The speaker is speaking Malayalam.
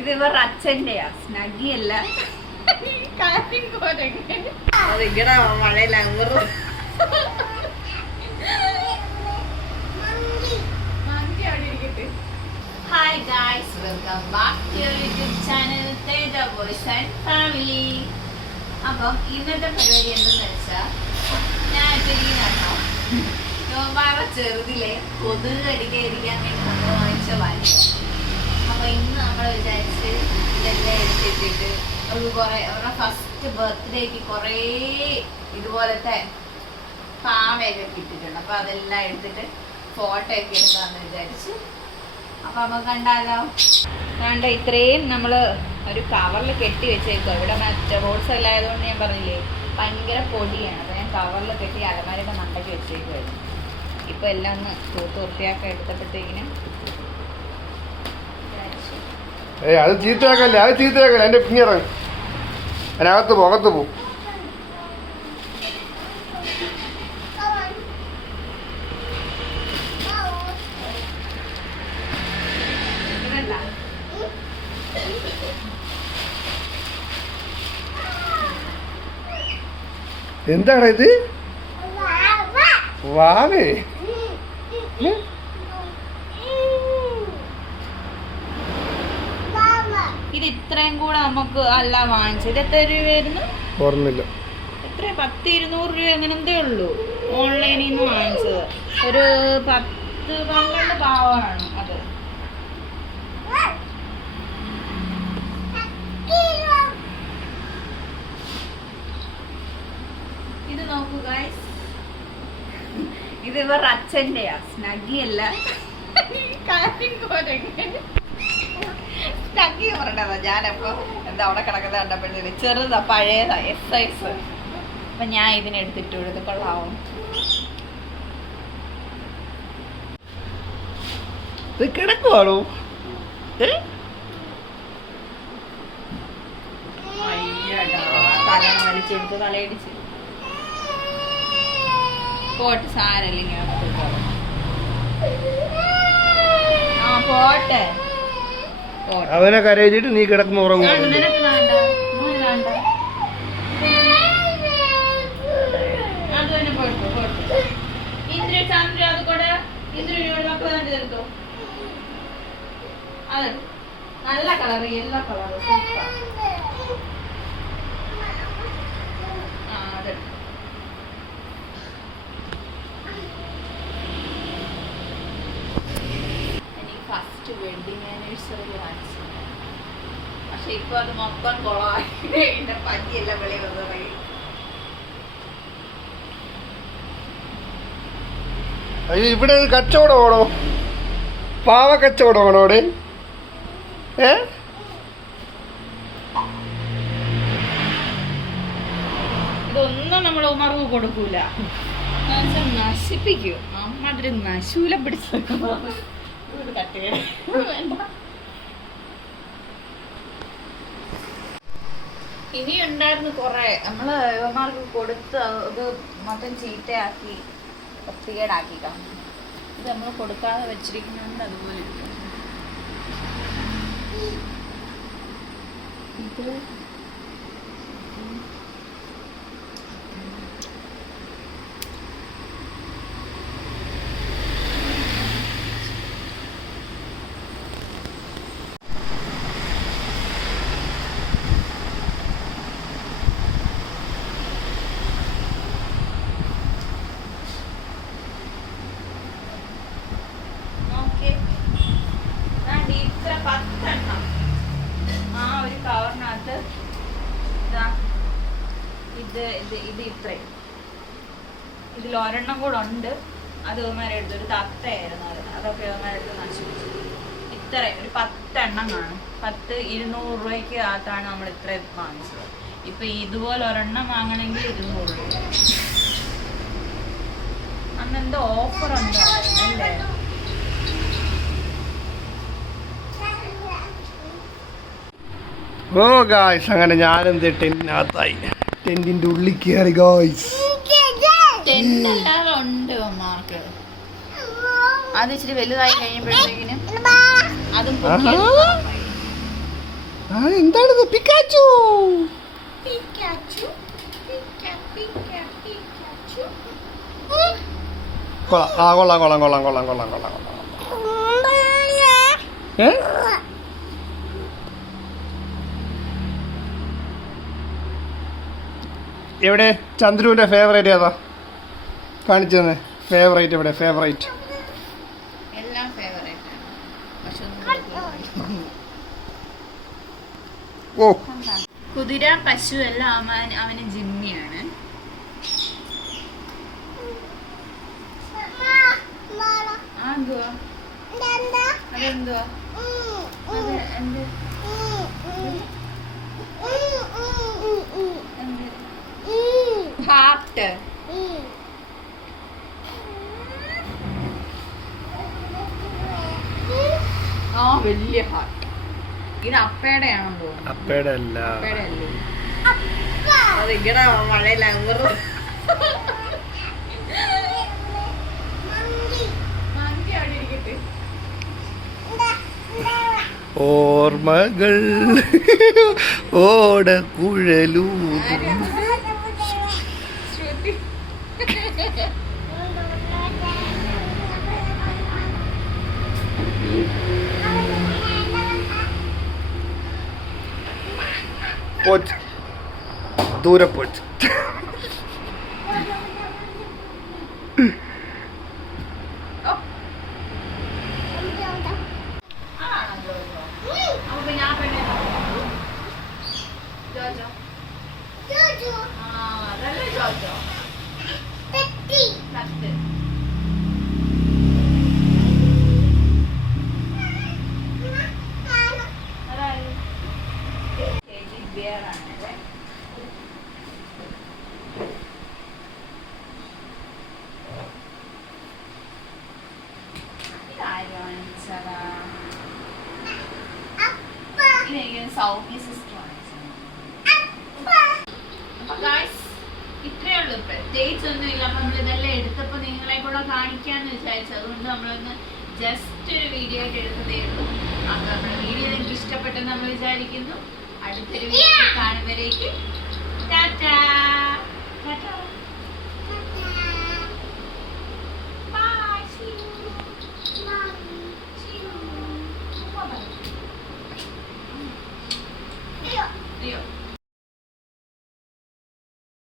ഇത് ഇവർ അച്ഛൻ്റെയാ, സ്നഗിയല്ല. അതിങ്ങനെ മഴയില്ല. Hi guys, welcome back to your YouTube channel Teja boys and family. അപ്പം ഇന്നത്തെ പരിപാടി എന്തെന്ന് വെച്ചാൽ, ഞാൻ ഇട്ടിരിക്കുന്നോ യോമാറ ചെറുതിലെ കൊതുക് കടിക്കാതിരിക്കാൻ വേണ്ടി നമ്മൾ വാങ്ങിച്ച വലയ. അപ്പോൾ ഇന്ന് നമ്മൾ വിചാരിച്ച് ഇതെല്ലാം എടുത്തിട്ടിട്ട് അവർക്ക് കുറേ അവരുടെ ഫസ്റ്റ് ബർത്ത്ഡേക്ക് കുറേ ഇതുപോലത്തെ പാവയൊക്കെ കിട്ടിയിട്ടുണ്ട്. അപ്പോൾ അതെല്ലാം എടുത്തിട്ട് ഫോട്ടോ ഒക്കെ എടുക്കാമെന്ന് വിചാരിച്ച്. അപ്പം നമുക്ക് കണ്ടാലോ. കണ്ട ഇത്രയും നമ്മൾ ഒരു കവറിൽ കെട്ടി വെച്ചേക്കുക. ഇവിടെ മറ്റേ റോഡ് സൈഡിലായതുകൊണ്ട് ഞാൻ പറഞ്ഞില്ലേ ഭയങ്കര പൊടിയാണ്. അപ്പോൾ ഞാൻ കവറിൽ കെട്ടി അലമാരയുടെ മണ്ടയ്ക്ക് വെച്ചേക്കുമായിരുന്നു. ഇപ്പോൾ എല്ലാം ഒന്ന് തൂത്ത് വൃത്തിയാക്കി എടുത്തപ്പോഴത്തേക്കിനും അത് ചീത്തയാക്കല്ലേ, അത് ചീത്തയാക്കല്ലേ. എൻ്റെ പിങ്ങിറങ്ങും, അതിനകത്ത് പുറത്ത് പോവും. എന്താണ് ഇത്? വാവേ, ഇത് ഇത്രയും കൂടെ നമുക്ക് അല്ല വാങ്ങിച്ചത്. എത്ര രൂപയായിരുന്നു? ഓർമ്മയില്ല. എത്ര 10-200 രൂപ അങ്ങനെ എന്തേ ഉള്ളൂ. ഓൺലൈനിൽ നിന്ന് വാങ്ങിച്ചത് ഒരു 10-12 പാവമാണ് അത്. ഇത് നോക്കൂ ഗൈസ്, ഇത് ഇവർ അച്ഛൻ്റെയാ, സ്നഗിയല്ല. സ്നഗി പറഞ്ഞതാ. ഞാനപ്പോ എന്താ അവിടെ കിടക്കുന്നത് കണ്ടപ്പോഴത്തേക്ക് ചെറുതാ, പഴയതാ, എസ് സൈസ്. അപ്പൊ ഞാൻ ഇതിനെടുത്തിട്ട് ഇത് കൊള്ളാവും. കിടക്കുവാണോ? തല വലിച്ചെടുത്ത് തലയിടിച്ച് പോട്ട് സാരല്ലെങ്കിൽ പോട്ടെ. അവനെ കരയിച്ചിട്ട് നീ കിടക്കുമ്പോ ഉറങ്ങും. നല്ല colour, yellow colour. First wedding anniversary വാങ്ങിച്ചു. പക്ഷെ ഇപ്പൊ അത് മൊത്തം കൊളമായി. എന്റെ പഞ്ഞിയെല്ലാം വെളി വന്നു. അയ്യോ, ഇവിടെ കച്ചവടമാണോ? പാവ കച്ചവടമാണോ അവിടെ? ഇതൊന്നും നമ്മൾ ഉമർവ് കൊടുക്കൂല, നശിപ്പിക്കും. അമ്മതിരി നശൂല പിടിച്ചു. ഇനി ഉണ്ടായിരുന്നു കൊറേ. നമ്മള് യുവമാർക്ക് കൊടുത്ത് ഇത് മൊത്തം ചീത്തയാക്കി വൃത്തികേടാക്കി കാണും. ഇത് നമ്മൾ കൊടുക്കാതെ വെച്ചിരിക്കുന്നുണ്ട്. അതുപോലെ ഇത് ഇത്രയും. ഇതിൽ ഒരെണ്ണം കൂടെ ഉണ്ട്. അത് ഇവന്മാരെടുത്ത് ഒരു തത്തയായിരുന്നു അത്. അതൊക്കെ ഇവന്മാരെടുത്ത് നശിപ്പിച്ചു. ഇത്രയും ഒരു 10 എണ്ണം കാണും. 10-200 രൂപയ്ക്ക് അകത്താണ് നമ്മൾ ഇത്രയും വാങ്ങിച്ചത്. ഇപ്പൊ ഇതുപോലെ ഒരെണ്ണം വാങ്ങണമെങ്കിൽ 200 രൂപ. അന്ന് എന്തോ ഓഫർ ഉണ്ടായിരുന്നല്ലേ? ഓ ഗായ്സ്, അങ്ങനെ ഞാനെന്ത് ടെന്റിനകത്തായി. ടെന്റിന്റെ ഉള്ളിൽ കയറി ഗായ്സ്. ഉണ്ട് മാർക്ക്. അത് ഇച്ചിരി വലുതായി കഴിയുമ്പോഴത്തേക്കിനും അതും ആ എന്താണിത് പിക്കാച്ചു പിക്കാച്ചു പിക്ക പിക്ക പിക്കാച്ചു. കൊള്ളാം. ഏ എവിടെ ചന്ദ്രുവിൻ്റെ ഫേവറേറ്റ് ഏതാ കാണിച്ചു തന്നെ? ഫേവറേറ്റ് എവിടെ? ഫേവറേറ്റ് എല്ലാം ഫേവറേറ്റ് ആണ്. പക്ഷെ ഓ കുതിര പശു എല്ലാം അവന് ജിമ്മിയാണ്. എന്തുവാ അതെന്തുവാ അത് എന്ത് ഹാർട്ട്. ആ വലിയ ഹാർട്ട്. ഇത് അപ്പയുടെ ആണെന്ന് തോന്നുന്നു. അപ്പയുടെ അല്ല. അപ്പയുടെ അല്ലേ? അത് ഇങ്ങനെ മഴയില്ല. ഓർമ്മകൾ ഓടക്കുഴലൂതും. പോച്ച് ദൂരെ പോച്ച്. സൗമ്യ സിസ്റ്റർ ഇത്രയേ ഉള്ളൂ. പ്രത്യേകിച്ച് ഒന്നുമില്ല. അപ്പൊ നമ്മൾ ഇതെല്ലാം എടുത്തപ്പോ നിങ്ങളെ കൂടെ കാണിക്കാന്ന് വിചാരിച്ചു. അതുകൊണ്ട് നമ്മളൊന്ന് ജസ്റ്റ് ഒരു വീഡിയോ ആയിട്ട് എടുത്തതേ ഉള്ളൂ. അപ്പൊ നമ്മുടെ വീഡിയോ നിങ്ങൾക്ക് ഇഷ്ടപ്പെട്ടെന്ന് നമ്മൾ വിചാരിക്കുന്നു. അടുത്തൊരു വീഡിയോ കാണുമ്പോഴേക്ക് ടാറ്റാ.